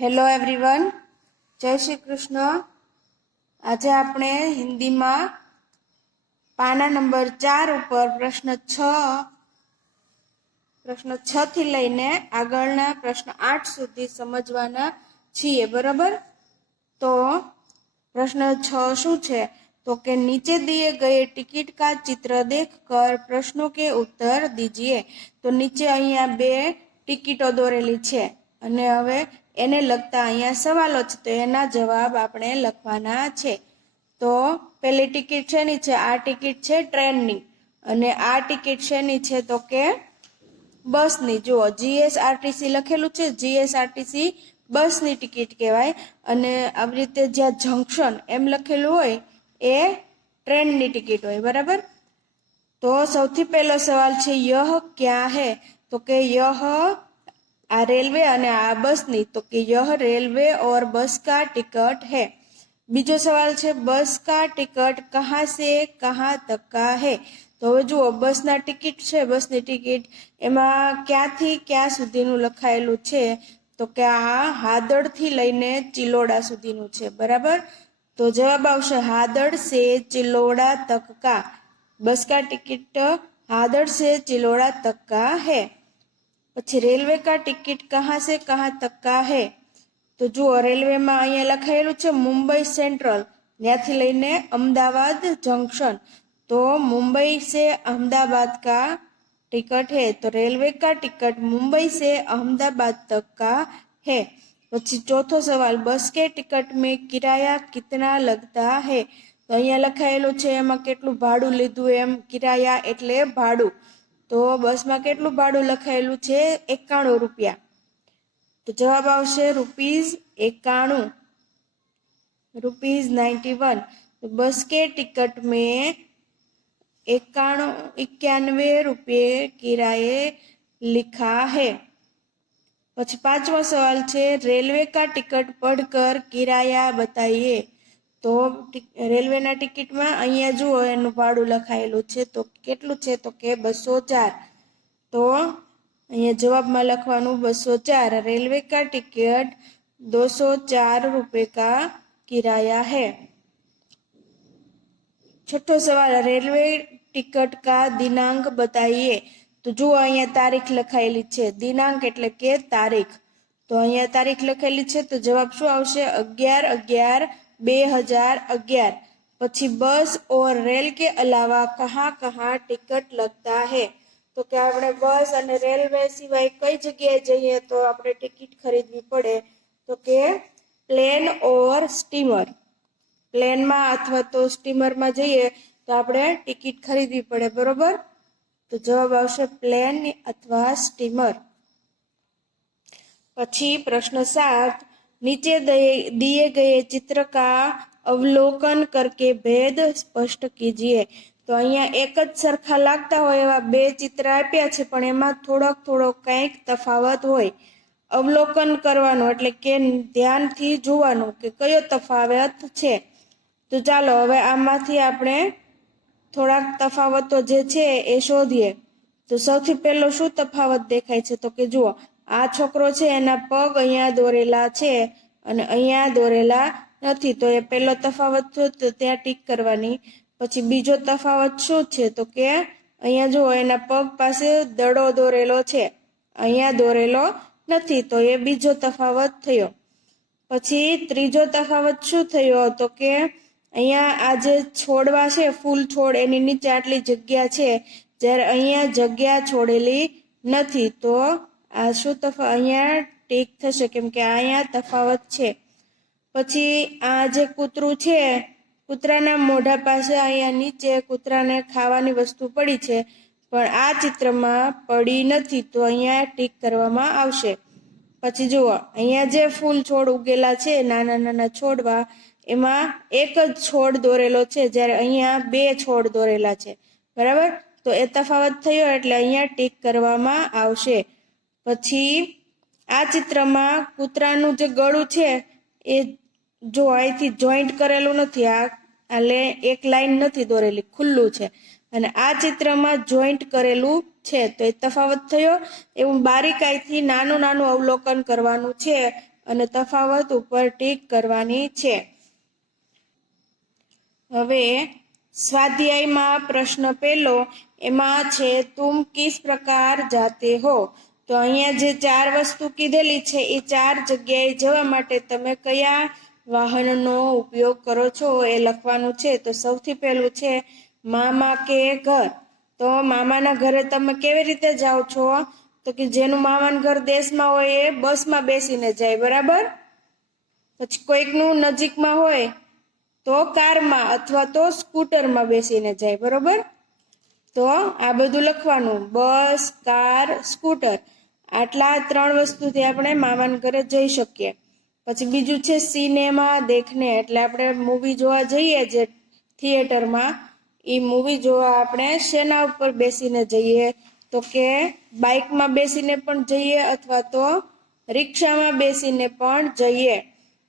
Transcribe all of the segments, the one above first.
Hello everyone, જય શ્રી કૃષ્ણ। આજે આપણે હિન્દીમાં પાના નંબર 4 ઉપર પ્રશ્ન 6 થી લઈને આગળના પ્રશ્ન 8 સુધી સમજવાના છીએ, બરાબર। તો प्रश्न 6 શું છે? तो કે नीचे दिए गए टिकट का चित्र देखकर प्रश्नों के उत्तर दीजिए। तो नीचे અહીંયા બે ટિકિટો દોરેલી છે અને હવે એને લગતા અહીંયા સવાલો છે, તો એના જવાબ આપણે લખવાના છે। તો પહેલી ટિકિટ શેની છે? આ ટિકિટ છે ટ્રેનની અને આ ટિકિટ શેની છે? તો કે બસની। જુઓ જીએસઆરટીસી લખેલું છે, જીએસઆરટીસી બસની ટિકિટ કહેવાય અને આવી રીતે જ્યાં જંક્શન એમ લખેલું હોય એ ટ્રેનની ટિકિટ હોય, બરાબર। તો સૌથી પહેલો સવાલ છે યહ ક્યાં હે? તો કે યહ આ રેલવે અને આ બસની, તો કે યહ रेलवे और बस का टिकट है। બીજો સવાલ છે બસ કા ટિકટ કહાં સે કહાં તક કા હે? તો હવે જુઓ બસના ટિકિટ છે, બસની ટિકિટ એમાં ક્યાંથી ક્યાં સુધીનું લખાયેલું છે? તો કે આ હાદડથી લઈને ચિલોડા સુધીનું છે, બરાબર। તો જવાબ આવશે હાદડ સે ચિલોડા તક કા। बस का टिकट हादड़ से चिलोड़ा तक का है। પછી રેલવે કા ટિકિટ કહાં સે કહાં તક કા હે? તો જુઓ રેલવેમાં અહીંયા લખાયેલું છે મુંબઈ સેન્ટ્રલ, ત્યાંથી લઈને અમદાવાદ જંક્શન। તો મુંબઈ સે અहमदाबाद का टिकट है। तो रेलवे का टिकट मुंबई से अहमदाबाद तक का है। પછી ચોથો સવાલ બસ કે ટિકટ में किराया कितना लगता है? તો અહીંયા લખાયેલું છે એમાં કેટલું ભાડું લીધું એમ, કિરાયા એટલે ભાડું। તો બસમાં કેટલું ભાડું લખાયેલું છે? 91 રૂપિયા। તો જવાબ આવશે ₹91, ₹91। तो बस के टिकट में 91 रुपये किराए लिखा है। પછી પાંચમો સવાલ છે રેલવે કા ટિકટ પઢકર કિરાયા બતાઈએ। તો રેલવેના ટિકિટમાં અહીંયા જુઓ એનું ભાડું લખાયેલું છે, તો કેટલું છે? તો કે 204। તો અહીંયા જવાબમાં લખવાનું 204। રેલવે કા ટિકટ 204 रुपये का किराया है। छठो सवाल रेलवे टिकट का दिनांक बताइए। तो જુઓ અહીંયા તારીખ લખાયેલી છે, દિનાંક એટલે કે તારીખ। તો અહીંયા તારીખ લખેલી છે, તો જવાબ શું આવશે? 11/11/2011। પછી બસ और रेल के अलावा कहाँ कहाँ टिकट लगता है? તો કે આપણે બસ અને રેલવે સિવાય કઈ જગ્યાએ જઈએ તો આપણે ટિકિટ ખરીદવી પડે? તો કે પ્લેન ઓર સ્ટીમર। પ્લેનમાં અથવા તો સ્ટીમરમાં જઈએ તો આપણે ટિકિટ ખરીદવી પડે, બરોબર। તો જવાબ આવશે પ્લેન અથવા સ્ટીમર। પછી પ્રશ્ન 7 नीचे दिए गए चित्र का अवलोकन करके भेद स्पष्ट कीजिए। તો અહીંયા એક જ સરખા લાગતા હોય એવા બે ચિત્ર આપ્યા છે, પણ એમાં થોડોક કંઈક તફાવત હોય। અવલોકન કરવાનું એટલે કે ધ્યાનથી જોવાનું કે કયો તફાવત છે। તો ચાલો હવે આમાંથી આપણે થોડાક તફાવતો જે છે એ શોધીએ। તો સૌથી પહેલો શું તફાવત દેખાય છે? તો કે જુઓ આ છોકરો છે એના પગ અહીંયા દોરેલા છે અને અહીંયા દોરેલા નથી, તો એ પહેલો તફાવત છે, તો ત્યાં ટીક કરવાની। પછી બીજો તફાવત શું છે? તો કે અહીંયા જુઓ એના પગ પાસે દડો દોરેલો છે, અહીંયા દોરેલો નથી, તો એ બીજો તફાવત થયો। પછી ત્રીજો તફાવત શું થયો? તો કે અહીંયા આ જે છોડવા છે ફૂલ છોડ એની નીચે આટલી જગ્યા છે, જ્યારે અહીંયા જગ્યા છોડેલી નથી, તો આ શું અહીંયા ટીક થશે કેમ કે અહીંયા તફાવત છે। પછી આ જે કૂતરું છે, કૂતરાના મોઢા પાસે અહીંયા નીચે કૂતરાને ખાવાની વસ્તુ પડી છે, પણ આ चित्रमा પડી નથી, તો અહીંયા ટીક કરવામાં આવશે। પછી જુઓ અહીંયા જે ફૂલ છોડ ઉગેલા છે, નાના નાના છોડવા, એમાં એક જ છોડ દોરેલો છે, જ્યારે અહીંયા બે છોડ દોરેલા છે, બરાબર। તો એ તફાવત થયો એટલે અહીંયા ટીક કરવામાં આવશે। પછી આ ચિત્રમાં કૂતરાનું જે ગળું છે એ જો અહીંથી જોઈન્ટ કરેલું નથી, એટલે એક લાઈન નથી દોરેલી, ખુલ્લું છે, અને આ ચિત્રમાં જોઈન્ટ કરેલું છે, તો એ તફાવત થયો। એવું બારીકાઈથી નાનું નાનું અવલોકન કરવાનું છે અને તફાવત ઉપર ટીક કરવાની છે। હવે સ્વાધ્યાયમાં પ્રશ્ન પહેલો એમાં છે તુમ કિસ પ્રકાર જાતે હો। તો અહીંયા જે 4 વસ્તુ કીધેલી છે એ 4 જગ્યાએ જવા માટે તમે કયા વાહનનો ઉપયોગ કરો છો એ લખવાનું છે। તો સૌથી પહેલું છે મામા કે ઘર। તો મામાના ઘરે તમે કેવી રીતે જાઓ છો? તો કે જેનું મામાનું ઘર દેશમાં હોય એ બસમાં બેસીને જાય, બરાબર। પછી કોઈકનું નજીકમાં હોય તો કારમાં અથવા તો સ્કૂટરમાં બેસીને જાય, બરોબર। તો આ બધું લખવાનું, બસ, કાર, સ્કૂટર, આટલા 3 વસ્તુથી આપણે મામાના ઘરે જઈ શકીએ। પછી બીજું છે સિનેમા દેખને, એટલે આપણે મૂવી જોવા જઈએ જે થિયેટરમાં, એ મૂવી જોવા આપણે શેના ઉપર બેસીને જઈએ? તો કે બાઇકમાં બેસીને પણ જઈએ અથવા તો રિક્ષામાં બેસીને પણ જઈએ।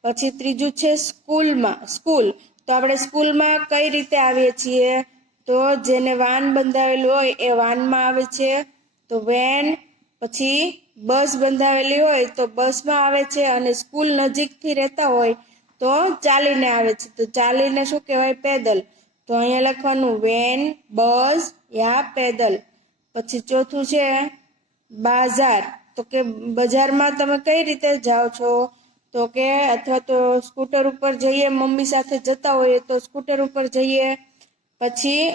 પછી ત્રીજું છે સ્કૂલ। તો આપણે સ્કૂલમાં કઈ રીતે આવીએ છીએ? તો જેને વાન બંધાવેલું હોય એ વાનમાં આવે છે, તો વેન। પછી બસ બંધાવેલી હોય તો બસમાં આવે છે, અને સ્કૂલ નજીકથી રહેતા હોય તો ચાલીને આવે છે। તો ચાલીને શું કહેવાય? પેદલ। તો અહીંયા લખવાનું વેન, બસ યા પેદલ। પછી ચોથું છે બાજાર। તો કે બજારમાં તમે કઈ રીતે જાઓ છો? તો કે અથવા તો સ્કૂટર ઉપર જઈએ, મમ્મી સાથે જતા હોઈએ તો સ્કૂટર ઉપર જઈએ, પછી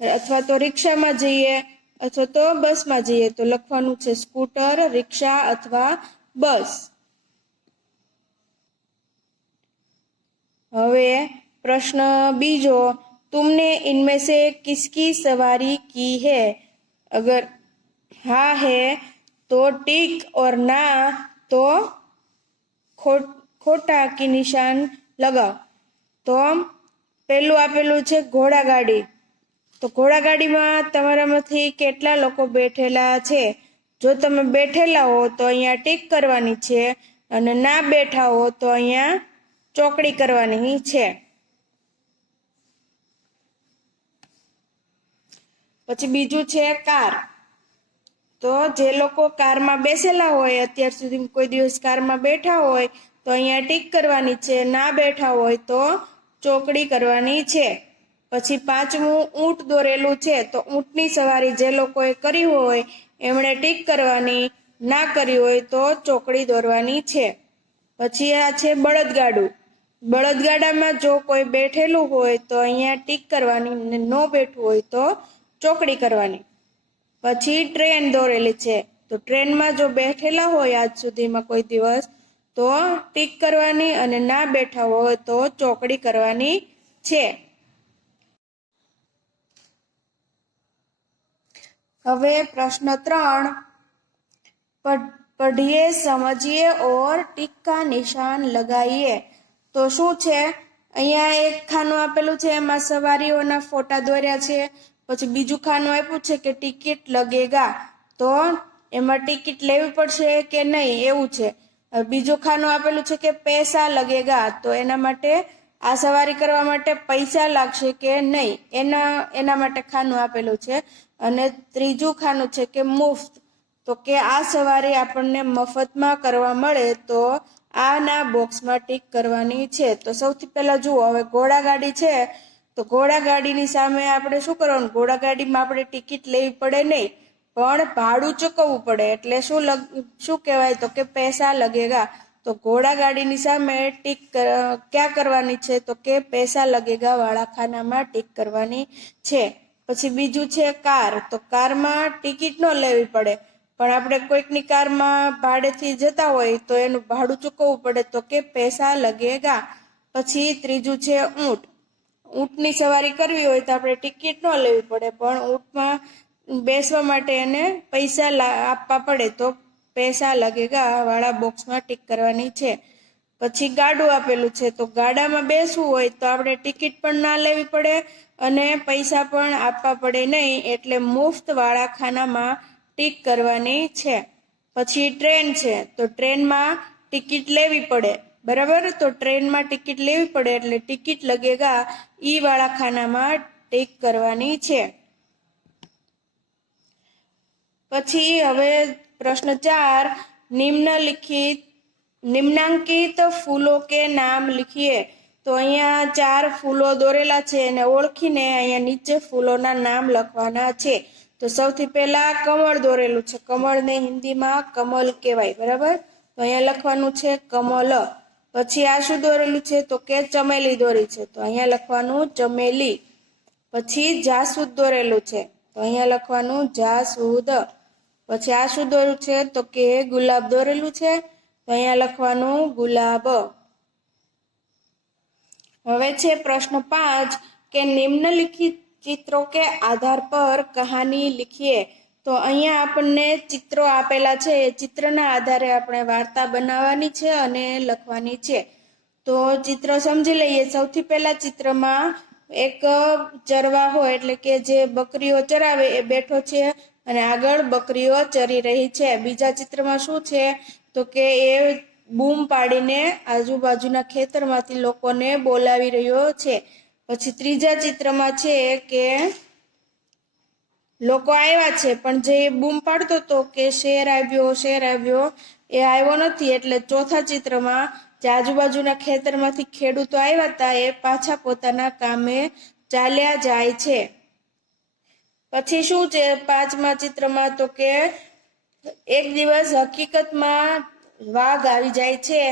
અથવા તો રિક્ષામાં જઈએ અથવા તો બસમાં જઈએ। તો લખવાનું છે સ્કૂટર, રિક્ષા અથવા બસ। હવે પ્રશ્ન બીજો, तुमने इनमें से किसकी सवारी की है? अगर हाँ है तो टिक और ना तो खोटा की निशान लगाओ। तो પહેલું આપેલું છે ઘોડાગાડી। તો ઘોડાગાડીમાં તમારામાંથી કેટલા લોકો બેઠેલા છે? જો તમે બેઠેલા હો તો અહીંયા ટીક કરવાની છે, અને ના બેઠા હો તો અહીંયા ચોકડી કરવાની છે। પછી બીજું છે કાર। તો જે લોકો કારમાં બેસેલા હોય, અત્યાર સુધી કોઈ દિવસ કારમાં બેઠા હોય તો અહીંયા ટીક કરવાની છે, ના બેઠા હોય તો ચોકડી કરવાની છે। પછી પાંચમું ઊંટ દોરેલું છે। તો ઊંટની સવારી જે લોકોએ કરી હોય એમણે ટીક કરવાની, ના કરી હોય તો ચોકડી દોરવાની છે। પછી આ છે બળદગાડું। બળદગાડામાં જો કોઈ બેઠેલું હોય તો અહીંયા ટીક કરવાની, ને ન બેઠું હોય તો ચોકડી કરવાની। પછી ટ્રેન દોરેલી છે। તો ટ્રેનમાં જો બેઠેલા હોય આજ સુધીમાં કોઈ દિવસ તો ટીક કરવાની, અને ના બેઠા હોય તો ચોકડી કરવાની છે। હવે પ્રશ્ન 3, पढ़िए समझिए और टिक का निशान लगाइए। તો શું છે? અહીંયા એક ખાનું આપેલું છે, એમાં સવારીઓના ફોટા દોર્યા છે। પછી બીજું ખાનું આપ્યું છે કે ટિકિટ લગેગા, તો એમાં ટિકિટ લેવી પડશે કે નહીં એવું છે। બીજું ખાનું આપેલું છે કે પૈસા લગેગા, તો એના માટે આ સવારી કરવા માટે પૈસા લાગશે કે નહીં એના માટે ખાનું આપેલું છે। અને ત્રીજું ખાનું છે કે મુફ્ત, તો કે આ સવારી આપણને મફતમાં કરવા મળે તો આના બોક્સમાં ટીક કરવાની છે। તો સૌથી પહેલા જુઓ, હવે ઘોડાગાડી છે તો ઘોડાગાડીની સામે આપણે શું કરવાનું? ઘોડાગાડીમાં આપણે ટિકિટ લેવી પડે નહીં, પણ ભાડું ચૂકવવું પડે, એટલે શું કહેવાય? તો કે પૈસા લગેગા। તો ઘોડાગાડીની સામે ટીક ક્યાં કરવાની છે? તો કે પૈસા લગેગા વાળા ખાનામાં ટીક કરવાની છે। પછી બીજું છે કાર। તો કારમાં ટિકિટ ન લેવી પડે, પણ આપણે કોઈકની કારમાં ભાડેથી જતા હોય તો એનું ભાડું ચૂકવવું પડે, તો કે પૈસા લગેગા। પછી ત્રીજું છે ઊંટ। ઊંટની સવારી કરવી હોય તો આપણે ટિકિટ ન લેવી પડે, પણ ઊંટમાં બેસવા માટે એને પૈસા આપવા પડે, તો પૈસા લગેગા વાળા બોક્સમાં ટીક કરવાની છે। પછી ગાડું આપેલું છે। તો ગાડામાં બેસવું હોય તો આપણે ટિકિટ પણ ના લેવી પડે અને પૈસા પણ આપવા પડે નહીં, એટલે મુફ્ત વાળા ખાનામાં ટીક કરવાની છે। પછી ટ્રેન છે। તો ટ્રેનમાં ટિકિટ લેવી પડે, બરાબર। તો ટ્રેનમાં ટિકિટ લેવી પડે એટલે ટિકિટ લગેગા ઈ વાળા ખાનામાં ટીક કરવાની છે। પછી હવે પ્રશ્ન 4, નિમ્નલિખિત નિમ્નાંકિત ફૂલો કે નામ લીખીએ તો અહીંયા 4 ફૂલો દોરેલા છે અને ઓળખીને અહીંયા નીચે ફૂલોના નામ લખવાના છે. તો સૌથી પહેલા કમળ દોરેલું છે. કમળને હિન્દીમાં કમલ કહેવાય, બરાબર. તો અહીંયા લખવાનું છે કમલ. પછી આ શું દોરેલું છે તો કે ચમેલી દોરી છે, તો અહીંયા લખવાનું ચમેલી. પછી જાસૂદ દોરેલું છે, તો અહીંયા લખવાનું જાસૂદ. પછી આ શું દોરેલું છે તો કે ગુલાબ દોરેલું છે, તો અહીંયા લખવાનું ગુલાબ. હવે છે પ્રશ્ન 5 કે નિમ્નલિખિત ચિત્રો કે આધાર પર કહાની લીખીએ. તો અહીંયા આપણને ચિત્રો આપેલા છે, એ ચિત્રના આધારે આપણે વાર્તા બનાવવાની છે અને લખવાની છે. તો ચિત્ર સમજી લઈએ. સૌથી પહેલા ચિત્રમાં એક ચરવાહો એટલે કે જે બકરીઓ ચરાવે એ બેઠો છે અને આગળ બકરીઓ ચરી રહી છે. બીજા ચિત્રમાં શું છે તો કે એ બૂમ પાડીને આજુબાજુના ખેતરમાંથી લોકોને બોલાવી રહ્યો છે. પછી ત્રીજા ચિત્રમાં છે કે લોકો આવ્યા છે પણ જે બૂમ પાડતો હતો કે શેર આવ્યો એ આવ્યો નથી. એટલે ચોથા ચિત્રમાં જે આજુબાજુના ખેતરમાંથી ખેડૂતો આવ્યા હતા એ પાછા પોતાના કામે ચાલ્યા જાય છે. પછી શું છે પાંચમા ચિત્રમાં તો કે એક દિવસ હકીકતમાં વાઘ આવી જાય છે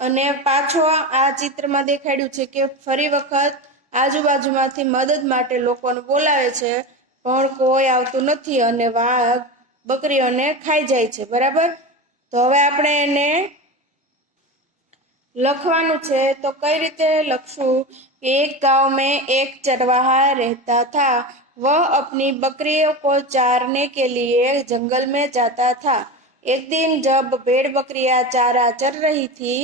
અને પાછો આ ચિત્રમાં દેખાડ્યું છે કે ફરી વખત આજુબાજુમાંથી મદદ માટે લોકોને બોલાવે છે પણ કોઈ આવતું નથી અને વાઘ બકરીઓને ખાઈ જાય છે, બરાબર. તો હવે આપણે એને લખવાનું છે. તો કઈ રીતે લખશું? एक गांव में एक चरवाहा रहता था. वह अपनी बकरियों को चारने के लिए जंगल में जाता था. एक दिन जब भेड़ बकरियां चारा चर रही थी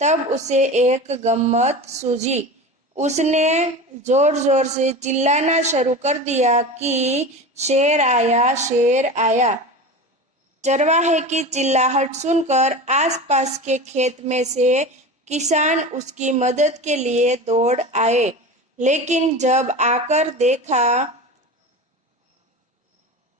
तब उसे एक गम्मत सूझी. उसने जोर जोर से चिल्लाना शुरू कर दिया कि शेर आया, शेर आया. चरवाहे की चिल्लाहट सुनकर आसपास के खेत में से किसान उसकी मदद के लिए दौड़ आए. लेकिन जब आकर देखा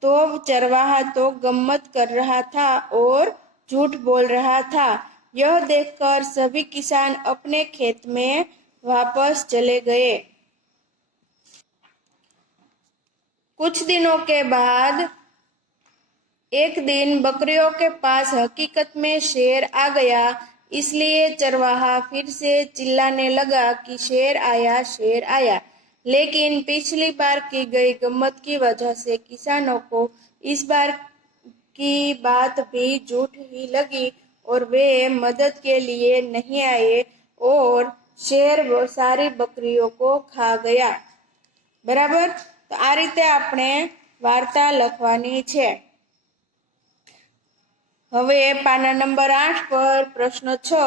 तो चरवाहा तो गम्मत कर रहा था और झूठ बोल रहा था. यह देखकर सभी किसान अपने खेत में वापस चले गए. कुछ दिनों के बाद एक दिन बकरियों के पास हकीकत में शेर आ गया. इसलिए चरवाहा फिर से चिल्लाने लगा कि शेर आया, शेर आया. लेकिन पिछली बार की गई गम्मत की वजह से किसानों को इस बार की बात भी झूठ ही लगी और वे मदद के लिए नहीं आए और शेर वो सारी बकरियों को खा गया. बराबर. तो आ रीते આપણે વાર્તા લખવાની છે. હવે પાના નંબર 8 પર પ્રશ્ન 6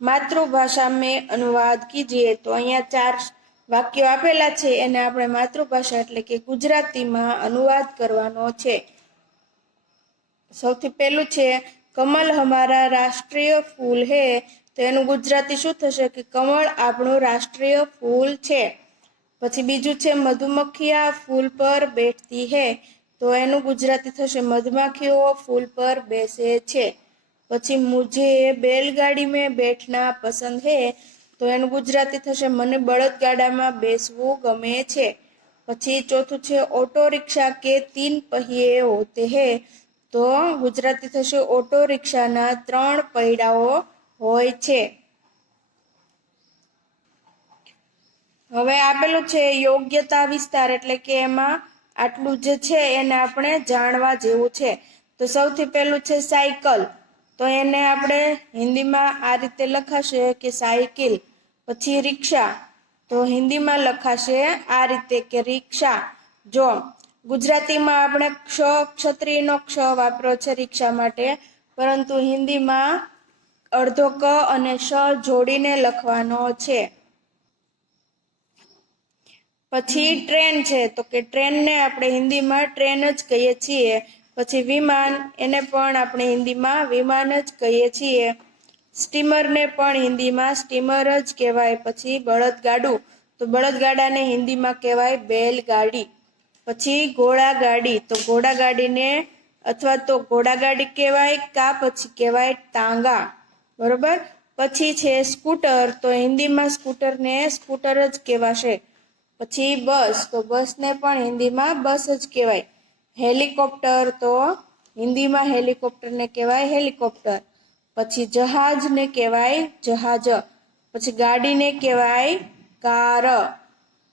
માતૃભાષા में अनुवाद कीजिए. તો અહીંયા 4 વાક્યો આપેલા છે એને આપણે માતૃભાષા એટલે કે ગુજરાતીમાં અનુવાદ કરવાનો છે. સૌથી પહેલું છે કમલ હમારા રાષ્ટ્રીય ફૂલ હે. તો એનું ગુજરાતી શું થશે કે કમળ આપણું રાષ્ટ્રીય ફૂલ છે. પછી બીજું છે મધુમક્ખિયા ફૂલ પર બેઠતી હે. તો એનું ગુજરાતી થશે મધમાખીઓ ફૂલ પર બેસે છે. પછી મુझे बैलगाड़ी में बैठना पसंद है. તો એનું ગુજરાતી થશે મને બળદગાડામાં બેસવું ગમે છે. પછી ચોથું છે ઓટો રિક્ષા કે 3 पहिए होते हैं. તો ગુજરાતી થશે ઓટો રિક્ષાના 3 પૈડાઓ હોય છે. હવે આપેલું છે યોગ્યતા વિસ્તાર એટલે કે એમાં આટલું જે છે એને આપણે જાણવા જેવું છે. તો સૌથી પહેલું છે સાયકલ. તો એને આપણે હિન્દીમાં આ રીતે લખાશે કે સાયકલ. પછી રિક્ષા તો હિન્દીમાં લખાશે આ રીતે કે રિક્ષા. જો ગુજરાતીમાં આપણે ક્ષત્રિયનો ક્ષ વાપરો છે રિક્ષા માટે, પરંતુ હિન્દીમાં અડધો ક અને શ જોડીને લખવાનો છે. પછી ટ્રેન છે તો કે ટ્રેનને આપણે હિન્દીમાં ટ્રેન જ કહીએ છીએ. પછી વિમાન એને પણ આપણે હિન્દીમાં વિમાન જ કહીએ છીએ. સ્ટીમરને પણ હિન્દીમાં સ્ટીમર જ કહેવાય. પછી બળદગાડું તો બળદગાડાને હિન્દીમાં કહેવાય બેલગાડી. પછી ઘોડાગાડી તો ઘોડાગાડીને અથવા તો ઘોડાગાડી કહેવાય કા પછી કહેવાય ટાંગા. બરોબર. પછી છે સ્કૂટર, તો હિન્દીમાં સ્કૂટરને સ્કૂટર જ કહેવાશે. પછી બસ, તો બસને પણ હિન્દીમાં બસ જ કહેવાય. હેલિકોપ્ટર, તો હિન્દીમાં હેલિકોપ્ટરને કહેવાય હેલિકોપ્ટર. પછી જહાજને કહેવાય જહાજ. પછી ગાડીને કહેવાય કાર.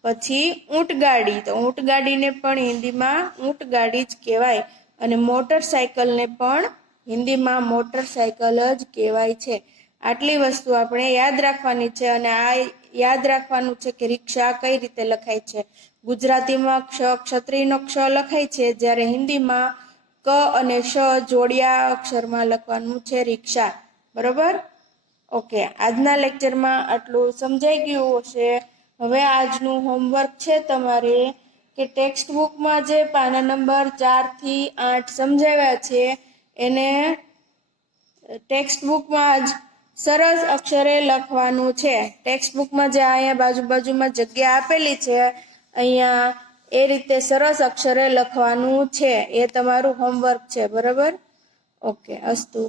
પછી ઊંટગાડી, તો ઊંટગાડીને પણ હિન્દીમાં ઊંટગાડી જ કહેવાય. અને મોટરસાયકલને પણ હિન્દીમાં મોટરસાયકલ જ કહેવાય છે. આટલી વસ્તુ આપણે યાદ રાખવાની છે. અને આ યાદ રાખવાનું છે કે રિક્ષા કઈ રીતે લખાય છે. ગુજરાતીમાં ક્ષત્રિયનો ક્ષ લખાય છે, જ્યારે હિન્દીમાં ક અને શ જોડિયા અક્ષરમાં લખવાનું છે રિક્ષા. બરોબર. ઓકે, આજના લેક્ચરમાં આટલું સમજાઈ ગયું હશે. હવે આજનું હોમવર્ક છે તમારે કે ટેક્સ્ટ બુકમાં જે પાના નંબર 4 થી 8 સમજાવ્યા છે એને ટેક્સ્ટ બુકમાં જ સરસ અક્ષરે લખવાનું છે. ટેક્સ્ટ બુકમાં જે અહીંયા બાજુમાં જગ્યા આપેલી છે અહીંયા એ રીતે સરસ અક્ષરે લખવાનું છે. એ તમારું હોમવર્ક છે. બરાબર. ઓકે, અસ્તુ.